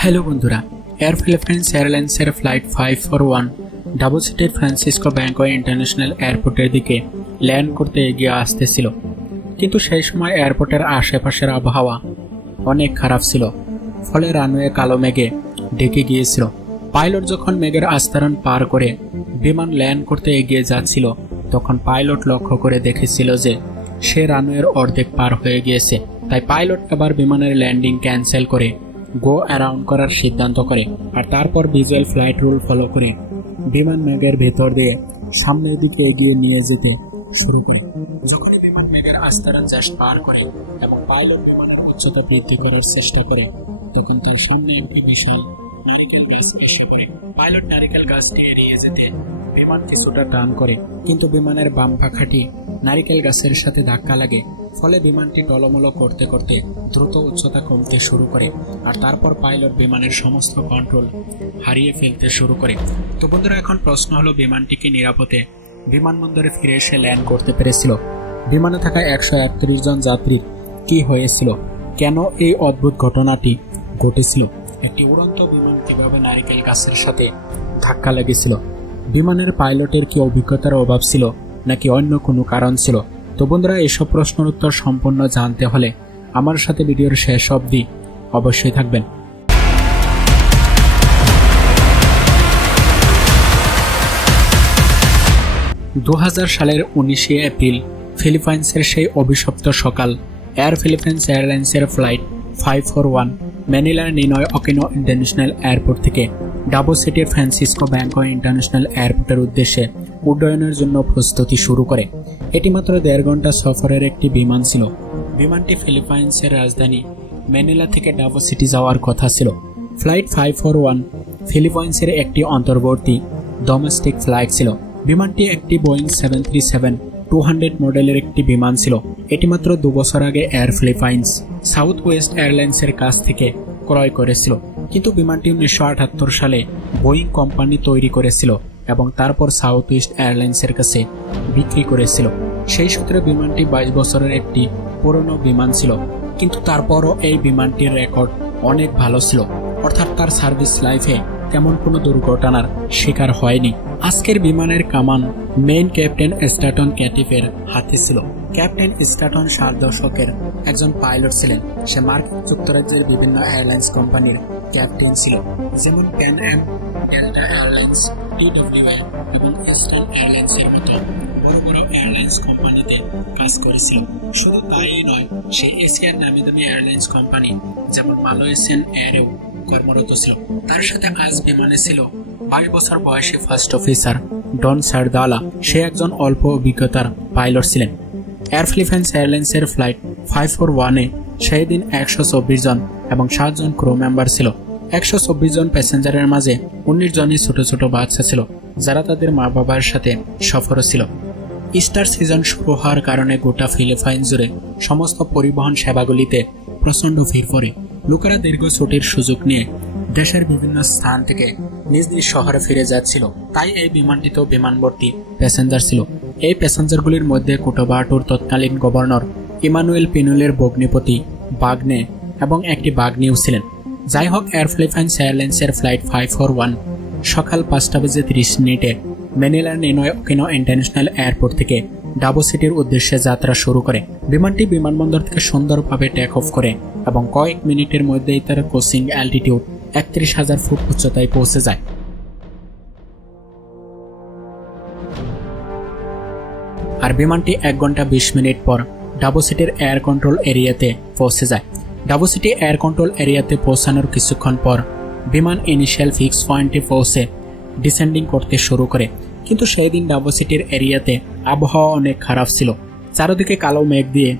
Hello বন্ধুরা, air Philippines এয়ারলাইন্সের flight 541 double সিটের ফ্রান্সিসকো ব্যাংকয় ইন্টারন্যাশনাল এয়ারপোর্টের দিকে ল্যান্ড করতে এগিয়ে আসতেছিল, কিন্তু সেই সময় এয়ারপোর্টের আশেপাশের আবহাওয়া অনেক খারাপ ছিল, ফলে রানওয়ে কালো মেঘে ঢেকে গিয়েছিল। পাইলট যখন মেঘের আস্তরণ পার করে বিমান ল্যান্ড করতে এগিয়ে যাচ্ছিল, তখন পাইলট লক্ষ্য করে দেখেছিল যে সে রানওয়ের অর্ধেক পার হয়ে গিয়েছে। তাই পাইলট এবার বিমানের ল্যান্ডিং ক্যান্সেল করে গো অ্যারাউন্ড করার সিদ্ধান্ত করে, আর তারপর ভিজুয়াল ফ্লাইট রুল ফলো করে বিমান মেঘের ভেতর দিয়ে সামনের দিকে এগিয়ে নিয়ে যেতে শুরু করে। যখন বিমান মেঘের আস্তরণ জাস্ট পার করে এবং পাইলট বিমানের উচ্চতা বৃদ্ধি করার চেষ্টা করে, তখন তার সামনে একটি বিশাল নারিকেল গাছ এসে পড়ে। পাইলট নারিকেল গাছটি এড়িয়ে যেতে বিমান কিছুটা টার্ন করে, কিন্তু বিমানের বাম পাখাটি নারিকেল গাছের সাথে ধাক্কা লাগে, ফলে বিমানটি টলমল করতে করতে দ্রুত উচ্চতা কমতে শুরু করে, আর তারপর পাইলট বিমানের সমস্ত কন্ট্রোল হারিয়ে ফেলতে শুরু করে। তো বন্ধুরা, এখন প্রশ্ন হলো, বিমানটিকে নিরাপদে বিমানবন্দরে ফিরে এসে ল্যান্ড করতে পেরেছিল? বিমানে থাকা 138 জন যাত্রীর কি হয়েছিল? কেন এই অদ্ভুত ঘটনাটি ঘটেছিল? একটি উড়ন্ত বিমান কিভাবে নারিকেল গাছের সাথে ধাক্কা লেগেছিল? বিমানের পাইলটের কি অভিজ্ঞতার অভাব ছিল, নাকি অন্য কোনো কারণ ছিল? তো বন্ধুরা, এসব প্রশ্নের উত্তর সম্পূর্ণ জানতে হলে আমার সাথে ভিডিওর শেষ অবধি অবশ্যই থাকবেন। 2000 সালের 19 এপ্রিল ফিলিপাইন্সের সেই অভিশপ্ত সকাল। এয়ার ফিলিপাইন্স এয়ারলাইন্সের ফ্লাইট 541 ম্যানিলার নিনয় অকিনো ইন্টারন্যাশনাল এয়ারপোর্ট থেকে ডাবো সিটির ফ্রান্সিসকো ব্যাংকয় ইন্টারন্যাশনাল এয়ারপোর্টের উদ্দেশ্যে উড্ডয়নের জন্য প্রস্তুতি শুরু করে। এটি মাত্র 1.5 ঘন্টা সফরের একটি বিমান ছিল। বিমানটি ফিলিপাইন্সের রাজধানী ম্যানিলা থেকে ডাবো সিটি যাওয়ার কথা ছিল। ফ্লাইট 541 ফিলিপাইন্সের একটি অন্তর্বর্তী ডোমেস্টিক ফ্লাইট ছিল। বিমানটি একটি বোয়িং 737-200 মডেলের একটি বিমান ছিল। এটি মাত্র 2 বছর আগে এয়ার ফিলিপাইন্স সাউথ ওয়েস্ট এয়ারলাইন্সের কাছ থেকে ক্রয় করেছিল, কিন্তু বিমানটি 1978 সালে বোয়িং কোম্পানি তৈরি করেছিল এবং তারপর সাউথ ওয়েস্ট এয়ারলাইন্সের কাছে বিক্রি করেছিল। সেই সূত্রে বিমানটি 22 বছরের একটি পুরনো বিমান ছিল, কিন্তু তারপরও এই বিমানটির রেকর্ড অনেক ভালো ছিল, অর্থাৎ তার সার্ভিস লাইফে তেমন কোনো দুর্ঘটনার শিকার হয়নি। আজকের বিমানের কামান মেইন ক্যাপ্টেন স্ট্যাটন ক্যাটিফের হাতে ছিল। ক্যাপ্টেন স্ট্যাটন 60 দশকের একজন পাইলট ছিলেন। সে মার্কিন যুক্তরাজ্যের বিভিন্ন এয়ারলাইন্স কোম্পানির ক্যাপ্টেন ছিল, যেমন প্যান অ্যাম, ডেল্টা এয়ারলাইন্স, TWA এবং ইস্টার্ন এয়ারলাইন্সের মতো বড় বড় এয়ারলাইন্স কোম্পানিতে কাজ করেছিল। শুধু তাই নয়, সে এশিয়ার নামি দামি এয়ারলাইন্স কোম্পানি যেমন মালয়েশিয়ান এয়ারেও কর্মরত ছিল। তার সাথে আজ বিমানে ছিল 22 বছর বয়সী ফার্স্ট অফিসার ডন সারদালা। সে একজন অল্প অভিজ্ঞতার পাইলট ছিলেন। এয়ার ফিলিপাইন্স এয়ারলাইন্সের ফ্লাইট 541-এ সেই দিন 124 জন এবং 7 জন ক্রু মেম্বার ছিল। 124 জন প্যাসেঞ্জারের মাঝে 19 জনই ছোট ছোট বাচ্চা ছিল, যারা তাদের মা বাবার সাথে সফরে ছিল। ইস্টার সিজন শুরু হওয়ার কারণে গোটা ফিলিপাইন জুড়ে সমস্ত পরিবহন সেবাগুলিতে প্রচন্ড ভিড় পড়ে। লোকেরা দীর্ঘ ছুটির সুযোগ নিয়ে দেশের বিভিন্ন স্থান থেকে নিজ নিজ শহরে ফিরে যাচ্ছিল। তাই এই বিমানটিতেও বিমান ভর্তি প্যাসেঞ্জার ছিল। এই প্যাসেঞ্জারগুলির মধ্যে কোটোবাটোর তৎকালীন গভর্নর ইমানুয়েল পিনুলের ভগ্নিপতি বাগনে এবং একটি বাগনিও ছিলেন। যাই হোক, এয়ার ফিলিপাইন্স এয়ারলাইন্সের ফ্লাইট 541 সকাল 5:30 ম্যানিলার নিনয় অকিনো ইন্টারন্যাশনাল এয়ারপোর্ট থেকে ডাবো সিটির উদ্দেশ্যে যাত্রা শুরু করে। বিমানটি বিমানবন্দর থেকে সুন্দরভাবে টেক অফ করে এবং কয়েক মিনিটের মধ্যেই তার ক্রসিং অ্যালটিটিউড 31,000 ফুট উচ্চতায় পৌঁছে যায়। আর বিমানটি 1 ঘন্টা 20 মিনিট পর ডাবো সিটির এয়ার কন্ট্রোল এরিয়াতে পৌঁছে যায়। ডাবো সিটি এয়ার কন্ট্রোল এরিয়াতে পৌঁছানোর কিছুক্ষণ পর বিমান ইনিশিয়াল ফিক্স পয়েন্টে পৌঁছে ডিসেন্ডিং করতে শুরু করে, কিন্তু সেই দিন ডাবো সিটির এরিয়াতে আবহাওয়া অনেক খারাপ ছিল। চারদিকে কালো মেঘ দিয়ে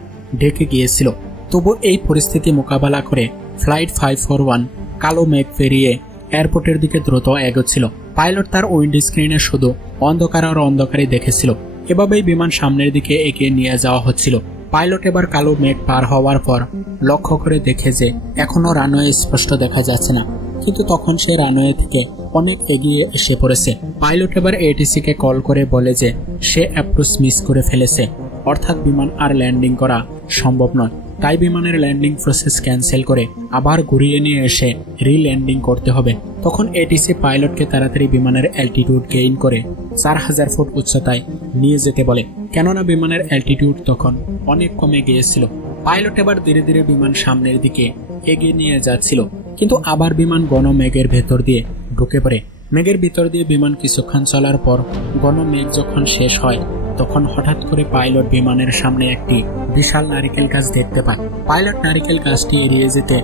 ঢেকে গিয়েছিল। তবু এই পরিস্থিতি মোকাবেলা করে ফ্লাইট 541 কালো মেঘ পেরিয়ে এয়ারপোর্টের দিকে দ্রুত এগোচ্ছিল। পাইলট তার উইন্ড স্ক্রিনে শুধু অন্ধকার আর অন্ধকারই দেখেছিল। এভাবেই বিমান সামনের দিকে এগিয়ে নিয়ে যাওয়া হচ্ছিল। পাইলট এবার কালো মেঘ পার হওয়ার পর লক্ষ্য করে দেখে যে এখনো রানওয়ে স্পষ্ট দেখা যাচ্ছে না, কিন্তু তখন সে রানওয়ে থেকে অনেক এগিয়ে এসে পড়েছে। পাইলট এবার এটিসি কে কল করে বলে যে সে অ্যাপ্রোচ মিস করে ফেলেছে অর্থাৎ বিমান আর ল্যান্ডিং করা সম্ভব নয়। তাই বিমানের ল্যান্ডিং প্রসেস ক্যান্সেল করে আবার ঘুরিয়ে নিয়ে এসে রিল্যান্ডিং করতে হবে। তখন এটিসি পাইলটকে তাড়াতাড়ি বিমানের অ্যালটিটিউড গেইন করে 4000 ফুট উচ্চতায় নিয়ে যেতে বলে, কেননা বিমানের অ্যালটিটিউড তখন অনেক কমে গিয়েছিল। পাইলট এবার ধীরে ধীরে বিমান সামনের দিকে এগিয়ে নিয়ে যাচ্ছিল, কিন্তু আবার বিমান ঘন মেঘের ভেতর দিয়ে ঢুকে পড়ে। মেঘের ভিতর দিয়ে বিমান কিছুক্ষণ চলার পর ঘন মেঘ যখন শেষ হয়, তখন হঠাৎ করে পাইলট বিমানের সামনে একটি বিশাল নারিকেল গাছ দেখতে পায়। পাইলট নারিকেল গাছটি এড়িয়ে যেতে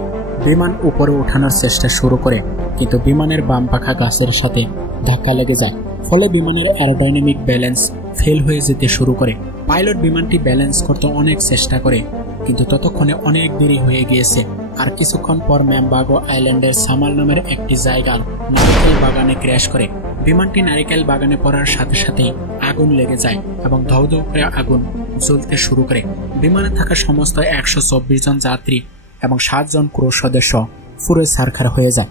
বিমান উপরে ওঠানোর চেষ্টা শুরু করে, কিন্তু বিমানের বাম পাখা গাছের সাথে ধাক্কা লেগে যায়। ফলে বিমানের অ্যারোডাইনামিক ব্যালেন্স ফেল হয়ে যেতে শুরু করে। পাইলট বিমানটি ব্যালেন্স করতে অনেক চেষ্টা করে, কিন্তু ততক্ষণে অনেক দেরি হয়ে গিয়েছে। আর কিছুক্ষণ পর ম্যামবাগো আইল্যান্ডের সামাল নামের একটি জায়গার নারিকেল বাগানে ক্র্যাশ করে। বিমানটি নারিকেল বাগানে পড়ার সাথে সাথেই আগুন লেগে যায় এবং ধৌ করে আগুন জ্বলতে শুরু করে। বিমানে থাকা সমস্ত 124 জন যাত্রী এবং 7 জন ক্রু সদস্য পুরো ছারখার হয়ে যায়।